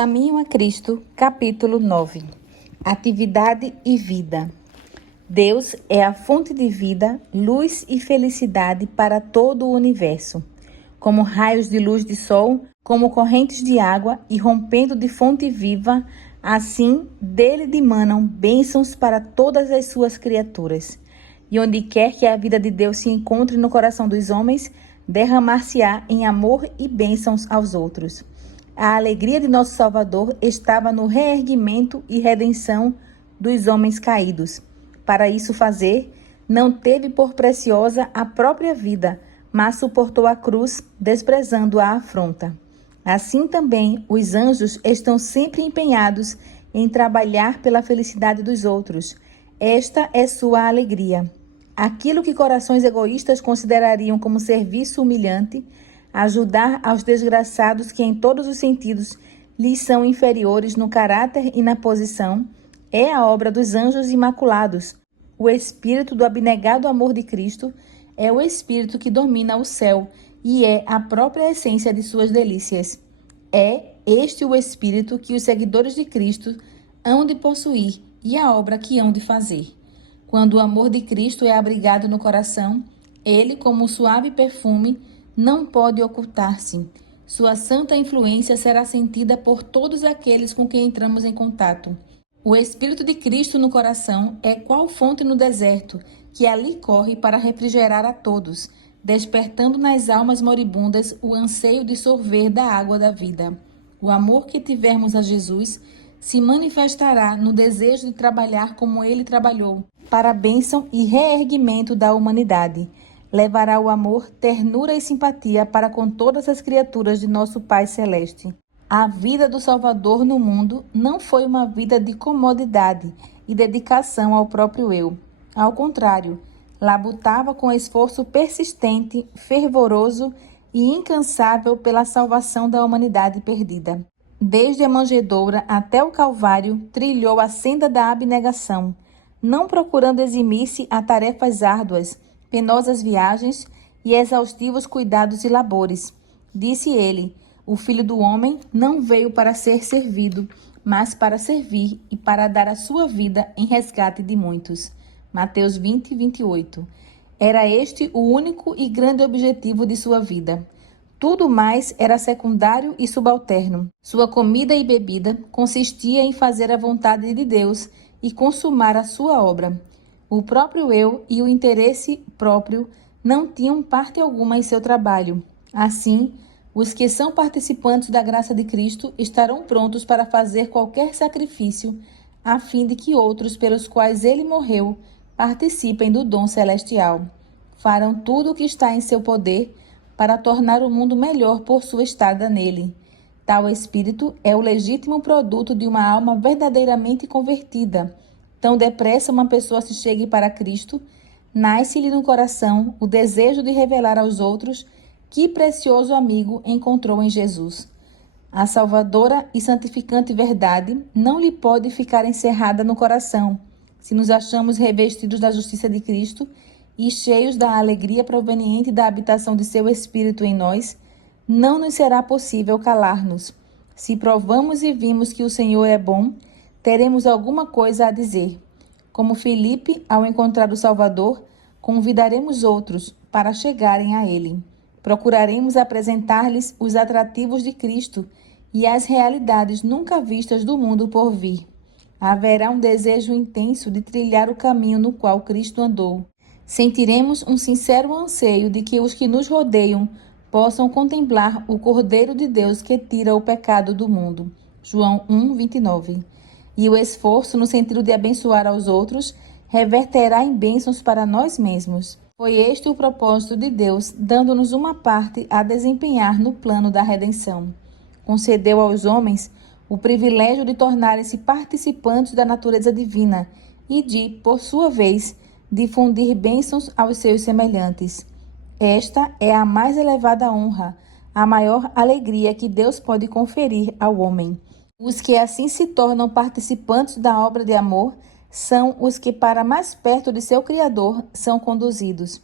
Caminho a Cristo, capítulo 9. Atividade e vida. Deus é a fonte de vida, luz e felicidade para todo o universo. Como raios de luz de sol, como correntes de água e rompendo de fonte viva, assim dele dimanam bênçãos para todas as suas criaturas. E onde quer que a vida de Deus se encontre no coração dos homens, derramar-se-á em amor e bênçãos aos outros. A alegria de nosso Salvador estava no reerguimento e redenção dos homens caídos. Para isso fazer, não teve por preciosa a própria vida, mas suportou a cruz, desprezando a afronta. Assim também, os anjos estão sempre empenhados em trabalhar pela felicidade dos outros. Esta é sua alegria. Aquilo que corações egoístas considerariam como serviço humilhante, ajudar aos desgraçados que em todos os sentidos lhes são inferiores no caráter e na posição, é a obra dos anjos imaculados. O espírito do abnegado amor de Cristo é o espírito que domina o céu e é a própria essência de suas delícias. É este o espírito que os seguidores de Cristo hão de possuir e a obra que hão de fazer. Quando o amor de Cristo é abrigado no coração, ele, como um suave perfume, não pode ocultar-se. Sua santa influência será sentida por todos aqueles com quem entramos em contato. O Espírito de Cristo no coração é qual fonte no deserto, que ali corre para refrigerar a todos, despertando nas almas moribundas o anseio de sorver da água da vida. O amor que tivermos a Jesus se manifestará no desejo de trabalhar como ele trabalhou, para a bênção e reerguimento da humanidade. Levará o amor, ternura e simpatia para com todas as criaturas de nosso Pai Celeste. A vida do Salvador no mundo não foi uma vida de comodidade e dedicação ao próprio eu. Ao contrário, labutava com esforço persistente, fervoroso e incansável pela salvação da humanidade perdida. Desde a manjedoura até o Calvário, trilhou a senda da abnegação, não procurando eximir-se a tarefas árduas, penosas viagens e exaustivos cuidados e labores. Disse ele: o Filho do Homem não veio para ser servido, mas para servir e para dar a sua vida em resgate de muitos. Mateus 20, 28. Era este o único e grande objetivo de sua vida. Tudo mais era secundário e subalterno. Sua comida e bebida consistia em fazer a vontade de Deus e consumar a sua obra. O próprio eu e o interesse próprio não tinham parte alguma em seu trabalho. Assim, os que são participantes da graça de Cristo estarão prontos para fazer qualquer sacrifício, a fim de que outros pelos quais ele morreu participem do dom celestial. Farão tudo o que está em seu poder para tornar o mundo melhor por sua estada nele. Tal espírito é o legítimo produto de uma alma verdadeiramente convertida. Tão depressa uma pessoa se chegue para Cristo, nasce-lhe no coração o desejo de revelar aos outros que precioso amigo encontrou em Jesus. A salvadora e santificante verdade não lhe pode ficar encerrada no coração. Se nos achamos revestidos da justiça de Cristo e cheios da alegria proveniente da habitação de seu Espírito em nós, não nos será possível calar-nos. Se provamos e vimos que o Senhor é bom, teremos alguma coisa a dizer. Como Filipe, ao encontrar o Salvador, convidaremos outros para chegarem a ele. Procuraremos apresentar-lhes os atrativos de Cristo e as realidades nunca vistas do mundo por vir. Haverá um desejo intenso de trilhar o caminho no qual Cristo andou. Sentiremos um sincero anseio de que os que nos rodeiam possam contemplar o Cordeiro de Deus que tira o pecado do mundo. João 1, 29. E o esforço no sentido de abençoar aos outros reverterá em bênçãos para nós mesmos. Foi este o propósito de Deus, dando-nos uma parte a desempenhar no plano da redenção. Concedeu aos homens o privilégio de tornarem-se participantes da natureza divina e de, por sua vez, difundir bênçãos aos seus semelhantes. Esta é a mais elevada honra, a maior alegria que Deus pode conferir ao homem. Os que assim se tornam participantes da obra de amor são os que para mais perto de seu Criador são conduzidos.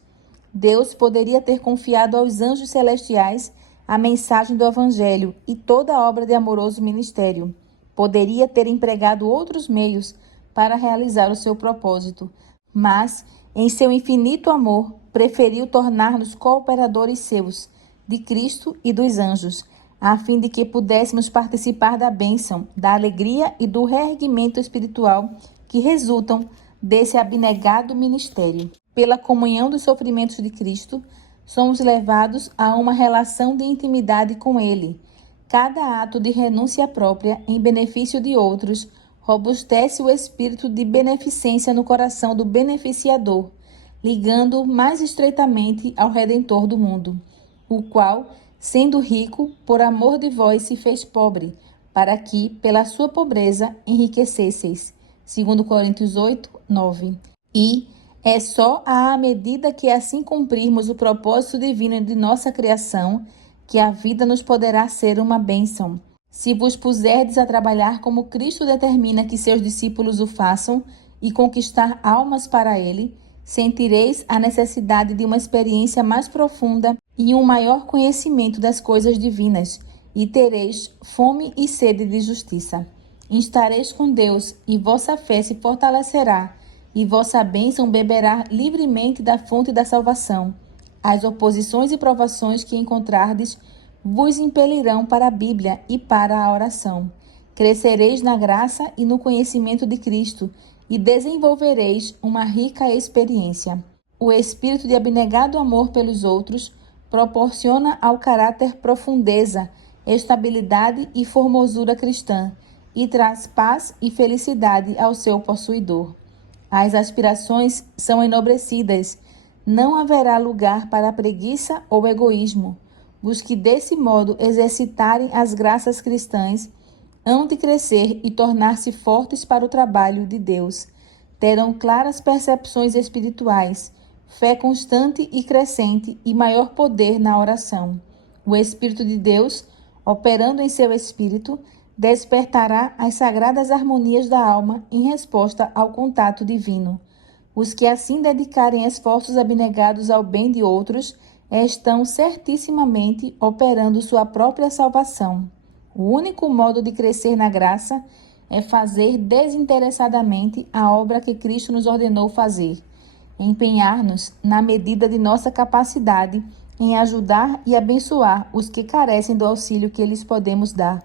Deus poderia ter confiado aos anjos celestiais a mensagem do Evangelho e toda a obra de amoroso ministério. Poderia ter empregado outros meios para realizar o seu propósito, mas, em seu infinito amor, preferiu tornar-nos cooperadores seus, de Cristo e dos anjos, a fim de que pudéssemos participar da bênção, da alegria e do reerguimento espiritual que resultam desse abnegado ministério. Pela comunhão dos sofrimentos de Cristo, somos levados a uma relação de intimidade com Ele. Cada ato de renúncia própria em benefício de outros robustece o espírito de beneficência no coração do beneficiador, ligando-o mais estreitamente ao Redentor do mundo, o qual, sendo rico, por amor de vós se fez pobre, para que, pela sua pobreza, enriquecesseis. 2 Coríntios 8, 9. E é só à medida que assim cumprirmos o propósito divino de nossa criação que a vida nos poderá ser uma bênção. Se vos puserdes a trabalhar como Cristo determina que seus discípulos o façam e conquistar almas para Ele, sentireis a necessidade de uma experiência mais profunda e um maior conhecimento das coisas divinas, e tereis fome e sede de justiça. Instareis com Deus, e vossa fé se fortalecerá, e vossa bênção beberá livremente da fonte da salvação. As oposições e provações que encontrardes vos impelirão para a Bíblia e para a oração. Crescereis na graça e no conhecimento de Cristo e desenvolvereis uma rica experiência. O espírito de abnegado amor pelos outros proporciona ao caráter profundeza, estabilidade e formosura cristã e traz paz e felicidade ao seu possuidor. As aspirações são enobrecidas. Não haverá lugar para a preguiça ou egoísmo. Os que desse modo exercitarem as graças cristãs hão de crescer e tornar-se fortes para o trabalho de Deus. Terão claras percepções espirituais, fé constante e crescente e maior poder na oração. O Espírito de Deus, operando em seu espírito, despertará as sagradas harmonias da alma em resposta ao contato divino. Os que assim dedicarem esforços abnegados ao bem de outros estão certissimamente operando sua própria salvação. O único modo de crescer na graça é fazer desinteressadamente a obra que Cristo nos ordenou fazer, empenhar-nos na medida de nossa capacidade em ajudar e abençoar os que carecem do auxílio que lhes podemos dar.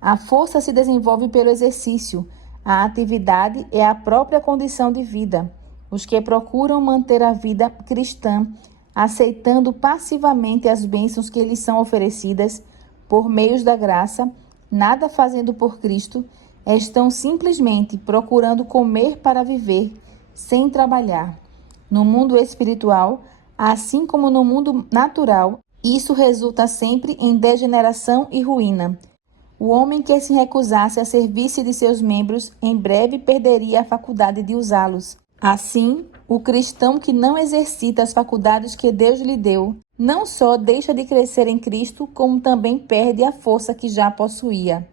A força se desenvolve pelo exercício, a atividade é a própria condição de vida. Os que procuram manter a vida cristã aceitando passivamente as bênçãos que lhes são oferecidas por meios da graça, nada fazendo por Cristo, estão simplesmente procurando comer para viver, sem trabalhar. No mundo espiritual, assim como no mundo natural, isso resulta sempre em degeneração e ruína. O homem que se recusasse a servir-se de seus membros, em breve perderia a faculdade de usá-los. Assim, o cristão que não exercita as faculdades que Deus lhe deu, não só deixa de crescer em Cristo, como também perde a força que já possuía.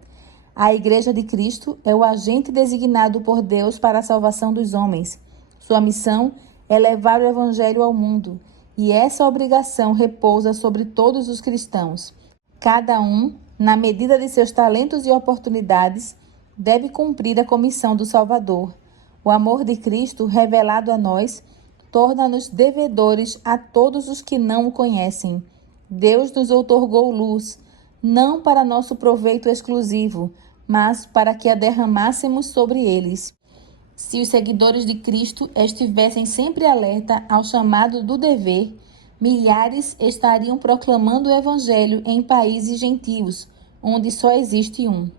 A Igreja de Cristo é o agente designado por Deus para a salvação dos homens. Sua missão é levar o Evangelho ao mundo, e essa obrigação repousa sobre todos os cristãos. Cada um, na medida de seus talentos e oportunidades, deve cumprir a comissão do Salvador. O amor de Cristo, revelado a nós, torna-nos devedores a todos os que não o conhecem. Deus nos outorgou luz, não para nosso proveito exclusivo, mas para que a derramássemos sobre eles. Se os seguidores de Cristo estivessem sempre alerta ao chamado do dever, milhares estariam proclamando o Evangelho em países gentios, onde só existe um.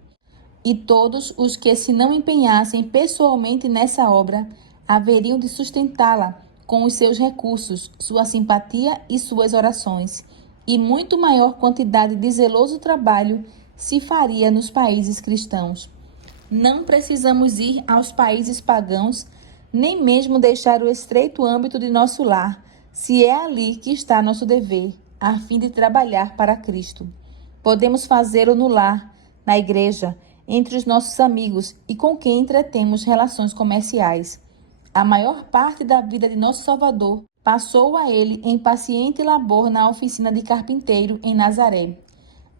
E todos os que se não empenhassem pessoalmente nessa obra haveriam de sustentá-la com os seus recursos, sua simpatia e suas orações. E muito maior quantidade de zeloso trabalho se faria nos países cristãos. Não precisamos ir aos países pagãos, nem mesmo deixar o estreito âmbito de nosso lar, se é ali que está nosso dever, a fim de trabalhar para Cristo. Podemos fazê-lo no lar, na igreja, entre os nossos amigos e com quem entretemos relações comerciais. A maior parte da vida de nosso Salvador passou a ele em paciente labor na oficina de carpinteiro em Nazaré.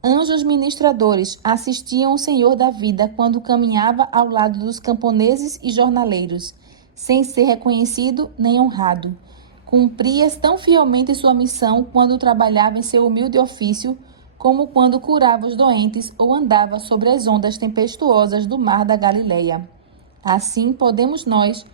Anjos ministradores assistiam o Senhor da vida quando caminhava ao lado dos camponeses e jornaleiros, sem ser reconhecido nem honrado. Cumpria tão fielmente sua missão quando trabalhava em seu humilde ofício, como quando curava os doentes ou andava sobre as ondas tempestuosas do mar da Galileia. Assim podemos nós,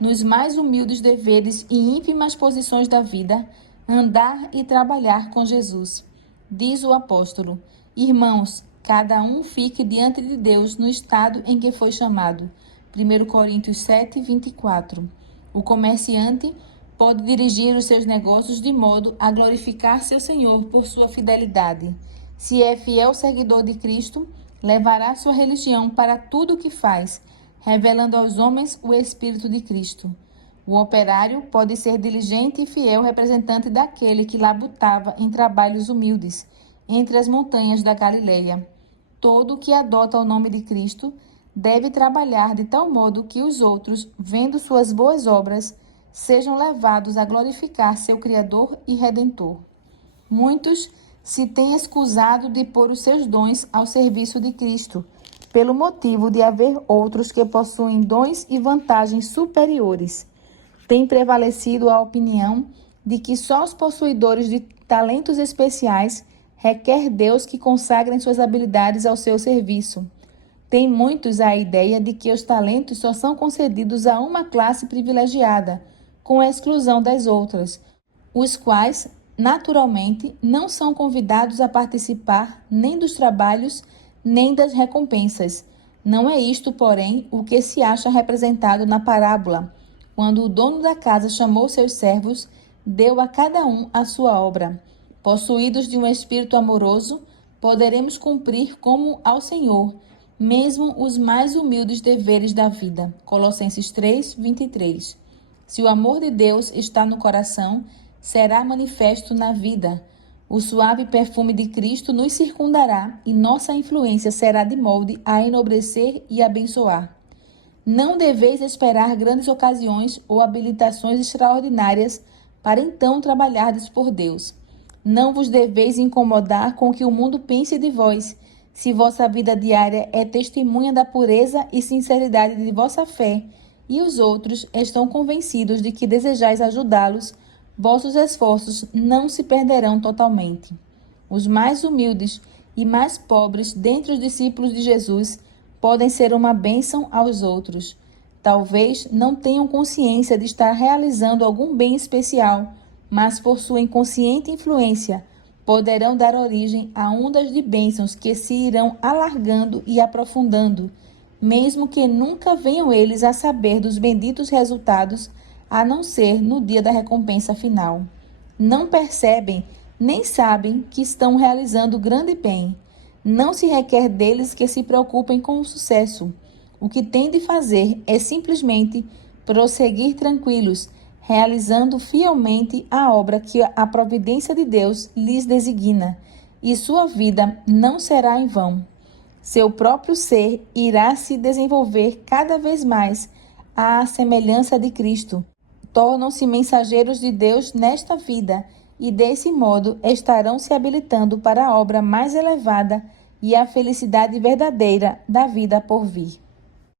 nos mais humildes deveres e ínfimas posições da vida, andar e trabalhar com Jesus. Diz o apóstolo: Irmãos, cada um fique diante de Deus no estado em que foi chamado. 1 Coríntios 7, 24. O comerciante pode dirigir os seus negócios de modo a glorificar seu Senhor por sua fidelidade. Se é fiel seguidor de Cristo, levará sua religião para tudo o que faz, revelando aos homens o Espírito de Cristo. O operário pode ser diligente e fiel representante daquele que labutava em trabalhos humildes, entre as montanhas da Galileia. Todo que adota o nome de Cristo deve trabalhar de tal modo que os outros, vendo suas boas obras, sejam levados a glorificar seu Criador e Redentor. Muitos se têm escusado de pôr os seus dons ao serviço de Cristo, pelo motivo de haver outros que possuem dons e vantagens superiores. Tem prevalecido a opinião de que só os possuidores de talentos especiais requer Deus que consagrem suas habilidades ao seu serviço. Tem muitos a ideia de que os talentos só são concedidos a uma classe privilegiada, com a exclusão das outras, os quais, naturalmente, não são convidados a participar nem dos trabalhos, nem das recompensas. Não é isto, porém, o que se acha representado na parábola. Quando o dono da casa chamou seus servos, deu a cada um a sua obra. Possuídos de um espírito amoroso, poderemos cumprir como ao Senhor, mesmo os mais humildes deveres da vida. Colossenses 3, 23. Se o amor de Deus está no coração, será manifesto na vida. O suave perfume de Cristo nos circundará e nossa influência será de molde a enobrecer e abençoar. Não deveis esperar grandes ocasiões ou habilitações extraordinárias para então trabalhardes por Deus. Não vos deveis incomodar com o que o mundo pense de vós, se vossa vida diária é testemunha da pureza e sinceridade de vossa fé, e os outros estão convencidos de que desejais ajudá-los, vossos esforços não se perderão totalmente. Os mais humildes e mais pobres dentre os discípulos de Jesus podem ser uma bênção aos outros. Talvez não tenham consciência de estar realizando algum bem especial, mas por sua inconsciente influência, poderão dar origem a ondas de bênçãos que se irão alargando e aprofundando, mesmo que nunca venham eles a saber dos benditos resultados, a não ser no dia da recompensa final. Não percebem, nem sabem que estão realizando grande bem. Não se requer deles que se preocupem com o sucesso. O que têm de fazer é simplesmente prosseguir tranquilos, realizando fielmente a obra que a providência de Deus lhes designa, e sua vida não será em vão. Seu próprio ser irá se desenvolver cada vez mais à semelhança de Cristo. Tornam-se mensageiros de Deus nesta vida e, desse modo, estarão se habilitando para a obra mais elevada e a felicidade verdadeira da vida por vir.